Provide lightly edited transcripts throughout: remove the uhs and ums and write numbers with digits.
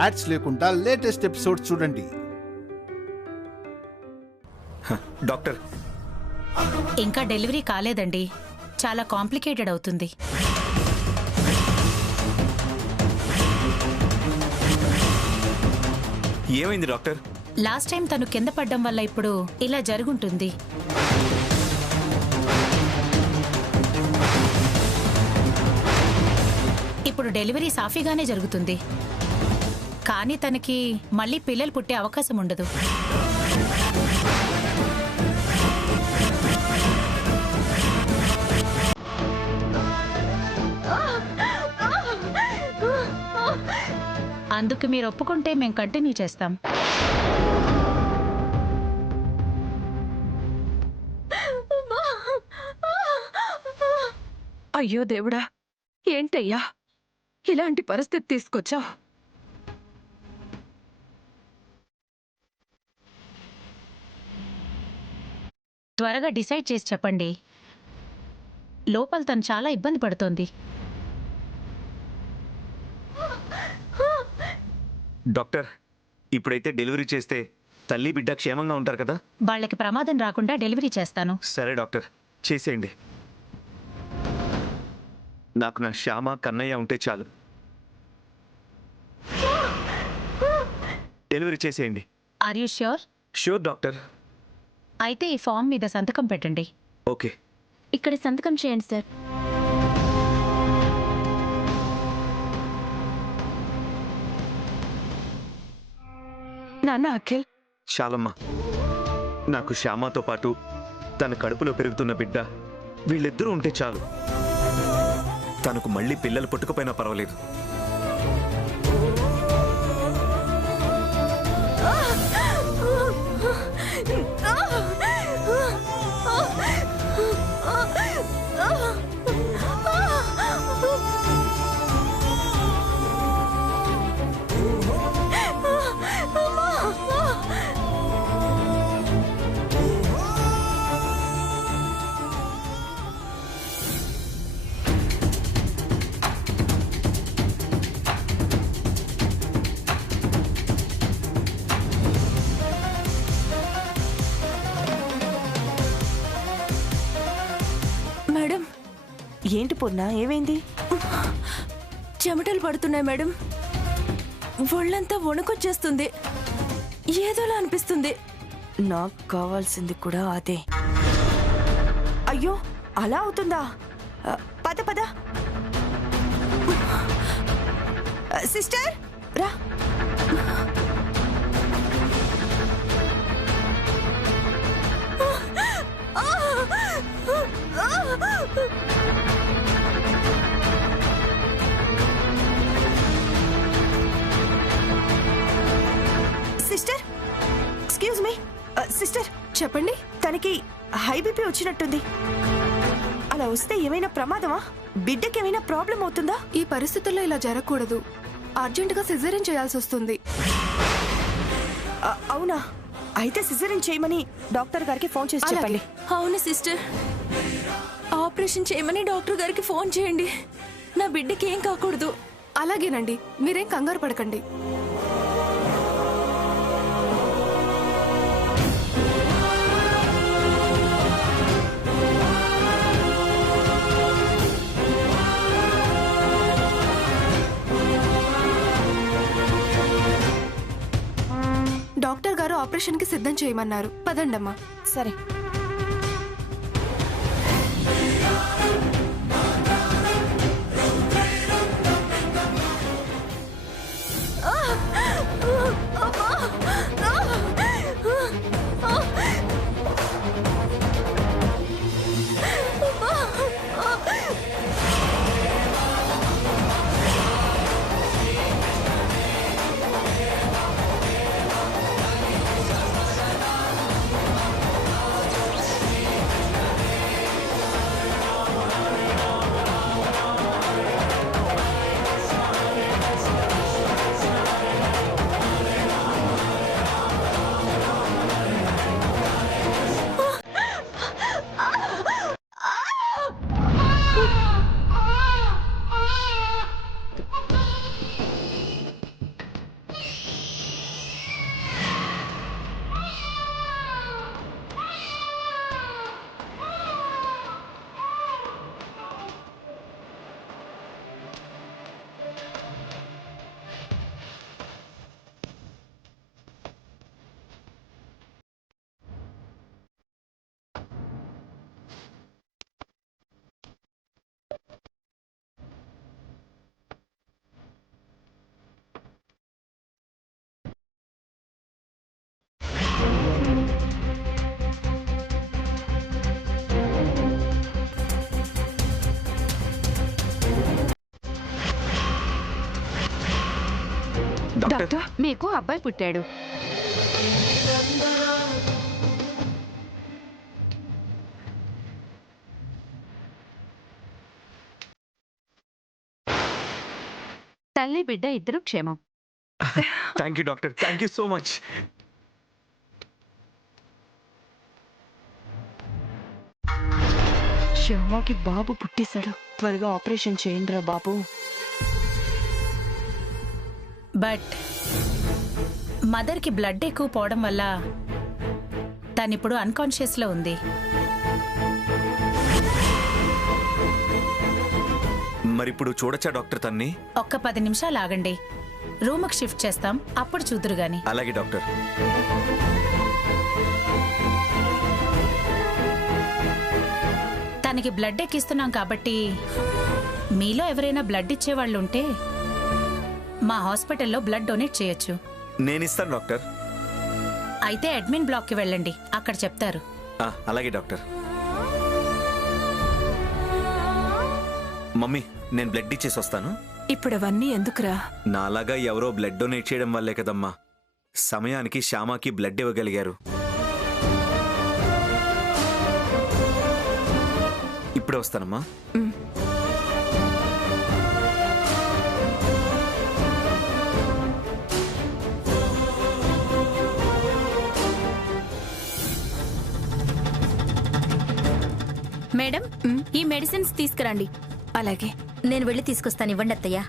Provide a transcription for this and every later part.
Ads లేకుండా latest episodes చూడండి. Doctor, ఇంకా డెలివరీ కాలేదండి, చాలా కాంప్లికేటెడ్ అవుతుంది. ఏమైంది డాక్టర్? లాస్ట్ టైం తను కింద పడ్డం వల్ల ఇప్పుడు ఇలా జరుగుంటుంది. ఇప్పుడు డెలివరీ సాఫీగానే జరుగుతుంది, కానీ తనకి మళ్ళీ పిల్లలు పుట్టే అవకాశం ఉండదు. అందుకు మీరు ఒప్పుకుంటే మేము కంటిన్యూ చేస్తాం. అయ్యో దేవుడా, ఏంటయ్యా ఇలాంటి పరిస్థితి తీసుకొచ్చావు? త్వరగా డిసైడ్ చేసి చెప్పండి. లోపల తను చాలా ఇబ్బంది పడుతోంది. డాక్టర్, ఇప్పుడైతే డెలివరీ చేస్తే తల్లి బిడ్డ క్షేమంగా ఉంటారు కదా? వాళ్ళకి ప్రమాదం రాకుండా డెలివరీ చేస్తాను. సరే డాక్టర్, చేసేయండి. నాకు నా శ్యామ కన్నయ్య ఉంటే చాలు. డెలివరీ చేసేయండి. Are you sure? Sure doctor. అయితే ఈ ఫామ్ మీద సంతకం పెట్టండి. ఓకే. ఇక్కడ సంతకం చేయండి సార్. నాన్న అఖిల్, చాలమ్మా. నాకు శ్యామతో పాటు తన కడుపులో పెరుగుతున్న బిడ్డ వీళ్ళిద్దరూ ఉంటే చాలు. తనకు మళ్ళీ పిల్లలు పుట్టుకపోయినా పర్వాలేదు. మేడం. ఏంటి పూర్ణ, ఏమైంది? చెమటలు పడుతున్నాయి మేడం, ఒళ్ళంతా వణుకొచ్చేస్తుంది, ఏదోలా అనిపిస్తుంది. నాకు కావాల్సింది కూడా అదే. అయ్యో, అలా అవుతుందా? పద పద. సిస్టర్ రా. Sister, excuse me. సిస్టర్ చెప్పండి. తనకి హై బీపీ వచ్చినట్టుంది. అలా వస్తే ఏమైనా ప్రమాదమా? బిడ్డకి ఏమైనా ప్రాబ్లం అవుతుందా? ఈ పరిస్థితుల్లో ఇలా జరగకూడదు. అర్జెంటుగా సిజేరియన్ చేయాల్సి వస్తుంది. అవునా? అయితే సిజేరియన్ చేయమని డాక్టర్ గారికి ఫోన్ చేసి చెప్పండి. అవును సిస్టర్, ఆపరేషన్ చేయమని డాక్టర్ గారికి ఫోన్ చేయండి. నా బిడ్డకి ఏం కాకూడదు. అలాగేనండి, మీరేం కంగారు పడకండి. డాక్టర్ గారు ఆపరేషన్ కి సిద్ధం చేయమన్నారు. పదండమ్మా. సరే. డాక్టర్ డాక్టర్ మీకు అబ్బాయి పుట్టాడు. తల్లి బిడ్డ ఇద్దరు క్షేమం. Thank you doctor, thank you so much. శ్యామకి బాబు పుట్టేశాడు. త్వరగా ఆపరేషన్ చేయండిరా బాబు. బట్ మదర్కి బ్లడ్ ఎక్కువ పోవడం వల్ల తనిప్పుడు అన్కాన్షియస్లో ఉంది. మరిప్పుడు చూడొచ్చా డాక్టర్ తన్ని? ఒక్క 10 నిమిషాలు ఆగండి, రూమ్కి షిఫ్ట్ చేస్తాం, అప్పుడు చూదురు గాని. అలాగే డాక్టర్. తనకి బ్లడ్ ఎక్కిస్తున్నాం కాబట్టి మీలో ఎవరైనా బ్లడ్ ఇచ్చేవాళ్ళు ఉంటే మా హాస్పిటల్లో బ్లడ్ డొనేట్ చేయొచ్చు. నేను ఇస్తాను డాక్టర్. అయితే అడ్మిన్ బ్లాక్కి వెళ్ళండి, అక్కడ చెప్తారు. అలాగే డాక్టర్. మమ్మీ, నేను బ్లడ్ ఇచ్చేసి వస్తాను. ఇప్పుడు అవన్నీ ఎందుకురా? నాలాగా ఎవరో బ్లడ్ డొనేట్ చేయడం వల్లే కదమ్మా సమయానికి శ్యామకి బ్లడ్ ఇవ్వగలిగారు. ఇప్పుడే వస్తానమ్మా. మేడం, ఈ మెడిసిన్స్ తీసుకురండి. అలాగే, నేను వెళ్ళి తీసుకొస్తాను. ఇవ్వండి అత్తయ్య.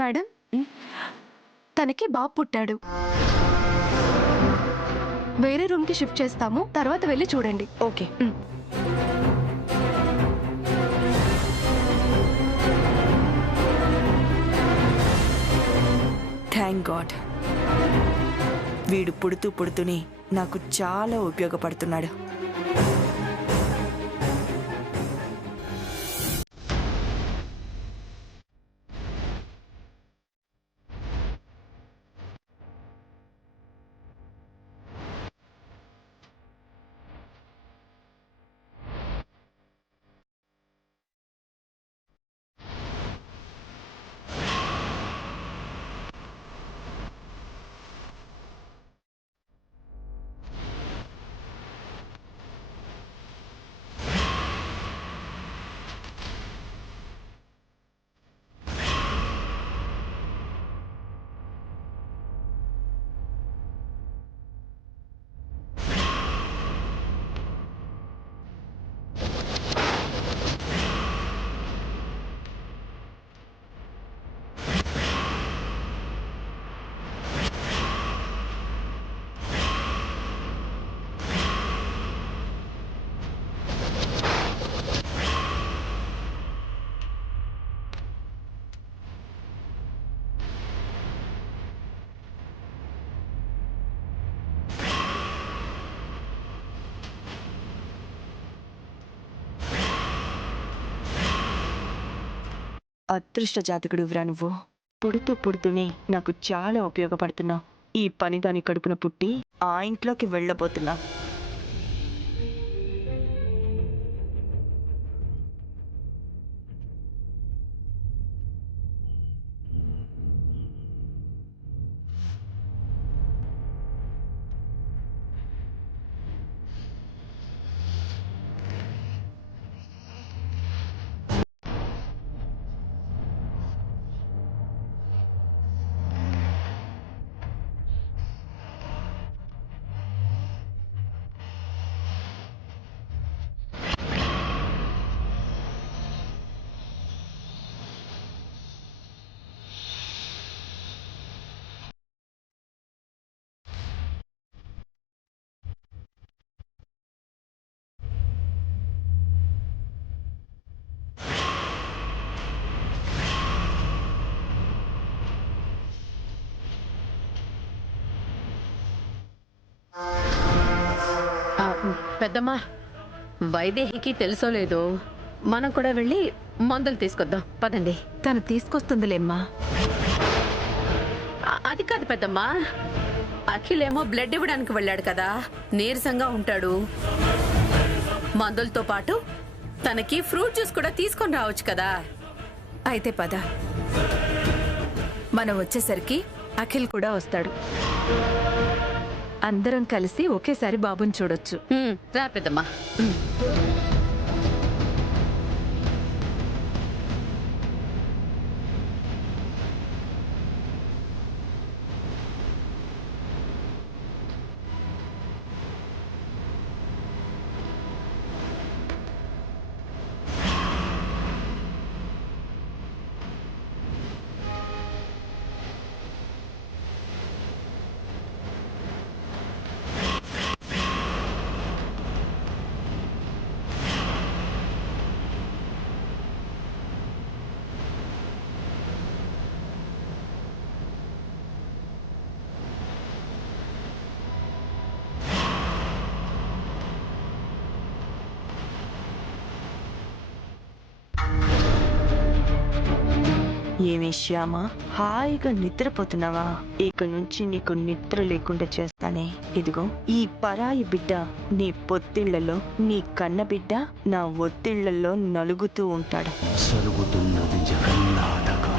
మేడం, తనకి బాబు పుట్టాడు. వేరే రూమ్ కి షిఫ్ట్ చేస్తాము, తర్వాత వెళ్ళి చూడండి. ఓకే. Thank God. వీడు పుడుతూ పుడుతూనే నాకు చాలా ఉపయోగపడుతున్నాడు. అదృష్ట జాతకుడువ్రా నువ్వు. పుడుతూ పుడుతూనే నాకు చాలా ఉపయోగపడుతున్నావు. ఈ పని దాని కడుపున పుట్టి ఆ ఇంట్లోకి వెళ్ళబోతున్నా. పెద్దమ్మా, వైదేహికి తెలుసో లేదో మనం కూడా వెళ్ళి మందులు తీసుకొద్దాం పదండి. తను తీసుకొస్తుందిలేమ్మా. అది కాదు పెద్దమ్మా, అఖిల్ ఏమో బ్లడ్ ఇవ్వడానికి వెళ్ళాడు కదా, నీరసంగా ఉంటాడు. మందులతో పాటు తనకి ఫ్రూట్ జ్యూస్ కూడా తీసుకొని రావచ్చు కదా. అయితే పద, మనం వచ్చేసరికి అఖిల్ కూడా వస్తాడు. అందరం కలిసి ఒకేసారి బాబుని చూడొచ్చు. రా పెద్దమ్మా. ఏమి శ్యామ, హాయిగా నిద్రపోతున్నావా? ఇక నుంచి నీకు నిద్ర లేకుండా చేస్తానే. ఇదిగో ఈ పరాయి బిడ్డ నీ పొత్తిళ్లలో, నీ కన్న బిడ్డ నా ఒత్తిళ్లలో నలుగుతూ ఉంటాడు. సరుగుతున్నది జగన్నాటకం.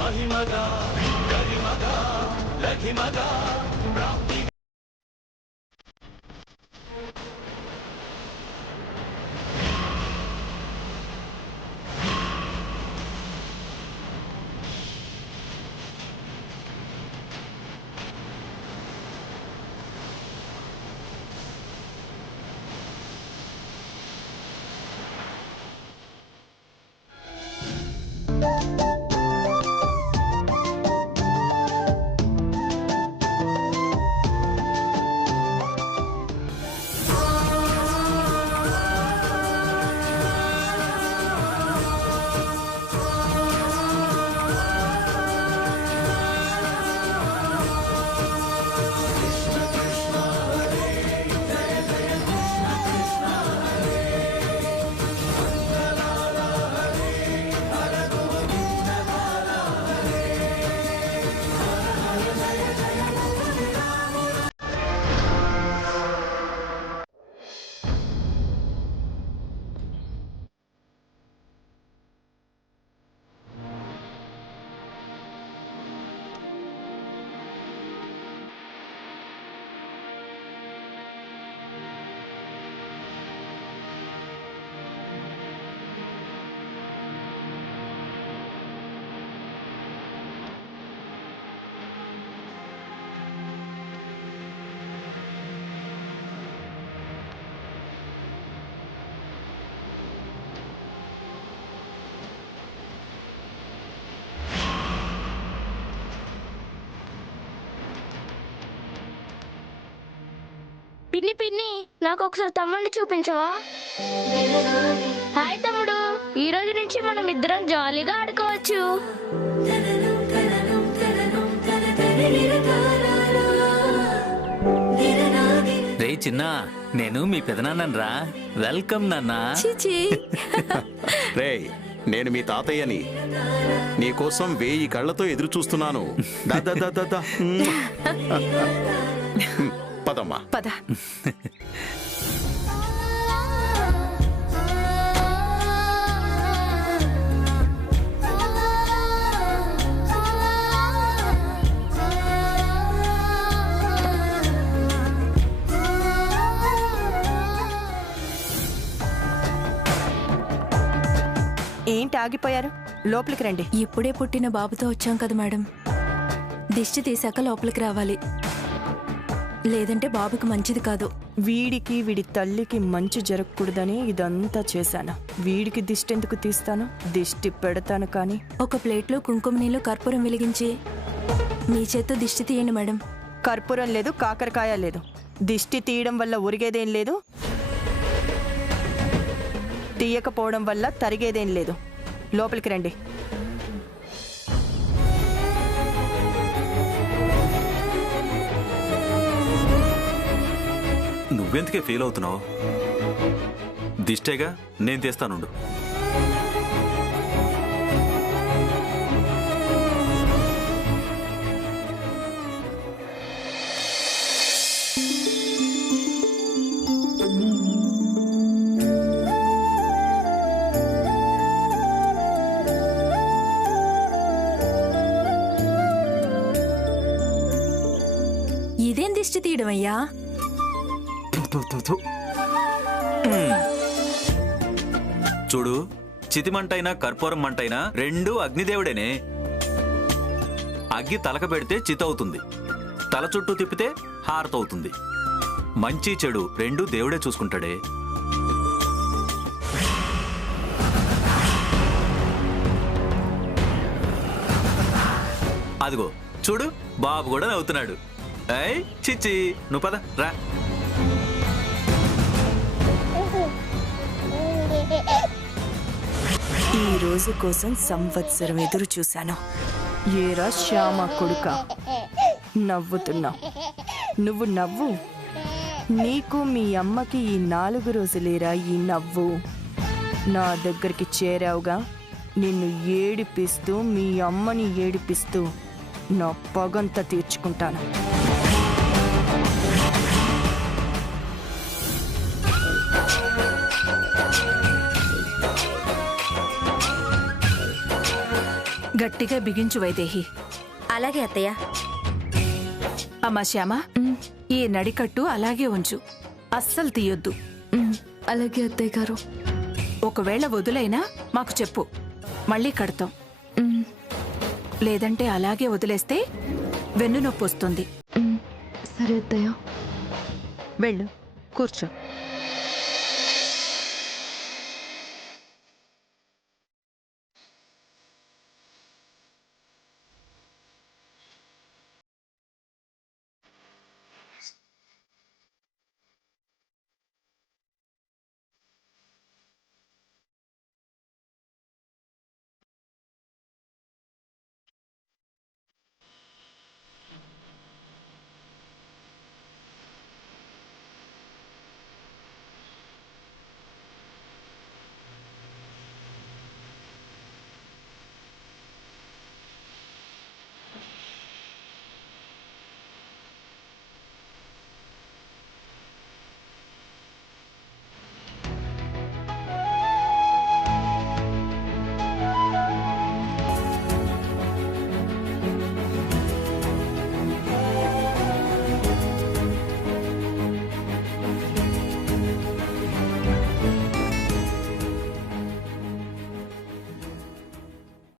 మహిమగా గరిమగా లఘిమగా ప్రాప్తి పిన్ని పిన్ని నాకు ఒకసారి తమ్ముడిని చూపించవా? హాయ్ తమ్ముడు, ఈ రోజు నుంచి మనం ఇద్దరం జాలీగా ఆడుకోవచ్చు. రే చిన్న, నేను మీ పెదనాన్నరా. వెల్కమ్ నాన్న. రే, నేను మీ తాతయ్యని. నీకోసం 1000 కళ్ళతో ఎదురు చూస్తున్నాను. దా, దా, దా, దా, దా. పదమ్మా. పద. ఏంటి ఆగిపోయారు? లోపలికి రండి. ఇప్పుడే పుట్టిన బాబుతో వచ్చాం కదా మేడం. దిష్టి తీసాక లోపలికి రావాలి, లేదంటే బాబుకి మంచిది కాదు. వీడికి వీడి తల్లికి మంచి జరగకూడదని ఇదంతా చేశాను. వీడికి దిష్టి ఎందుకు తీస్తాను? దిష్టి పెడతాను కానీ. ఒక ప్లేట్లో కుంకుమ నీళ్ళు కర్పూరం వెలిగించి మీ చేత్తో దిష్టి తీయండి మేడం. కర్పూరం లేదు, కాకరకాయ లేదు. దిష్టి తీయడం వల్ల ఉరిగేదేం లేదు, తీయకపోవడం వల్ల తరిగేదేం లేదు. లోపలికి రండి. నువ్వెందుకే ఫీల్ అవుతున్నావు? దిష్టేగా, నేను తీస్తానుండు. ఇదేం దిష్టి తీయడం అయ్యా? చూడు, చితిమంటైనా కర్పూరం మంటైనా రెండూ అగ్నిదేవుడేనే. అగ్గి తలక పెడితే చితవుతుంది, తల చుట్టూ తిప్పితే హారతవుతుంది. మంచి చెడు రెండూ దేవుడే చూసుకుంటాడే. అదిగో చూడు, బాబు కూడా నవ్వుతున్నాడు. ఏయ్ చిచ్చి, నువ్వు పద రా. ఈ రోజు కోసం సంవత్సరం ఎదురు చూశాను. ఏరా శ్యామ కొడుక, నవ్వుతున్నా. నువ్వు నవ్వు. నీకు మీ అమ్మకి ఈ 4 రోజులేరా ఈ నవ్వు. నా దగ్గరికి చేరావుగా, నిన్ను ఏడిపిస్తూ మీ అమ్మని ఏడిపిస్తూ నా పగంతా తీర్చుకుంటాను. గట్టిగా బిగించు వైదేహి. అలాగే అత్తయ్య. అమ్మా శ్యామ, ఈ నడికట్టు అలాగే ఉంచు, అస్సలు తీయొద్దు. అలాగే అత్తయ్య గారు. ఒకవేళ వదులైనా మాకు చెప్పు, మళ్ళీ కడతాం. లేదంటే అలాగే వదిలేస్తే వెన్ను నొప్పి వస్తుంది. సరే అత్తయ్య. వెళ్ళు, కూర్చో.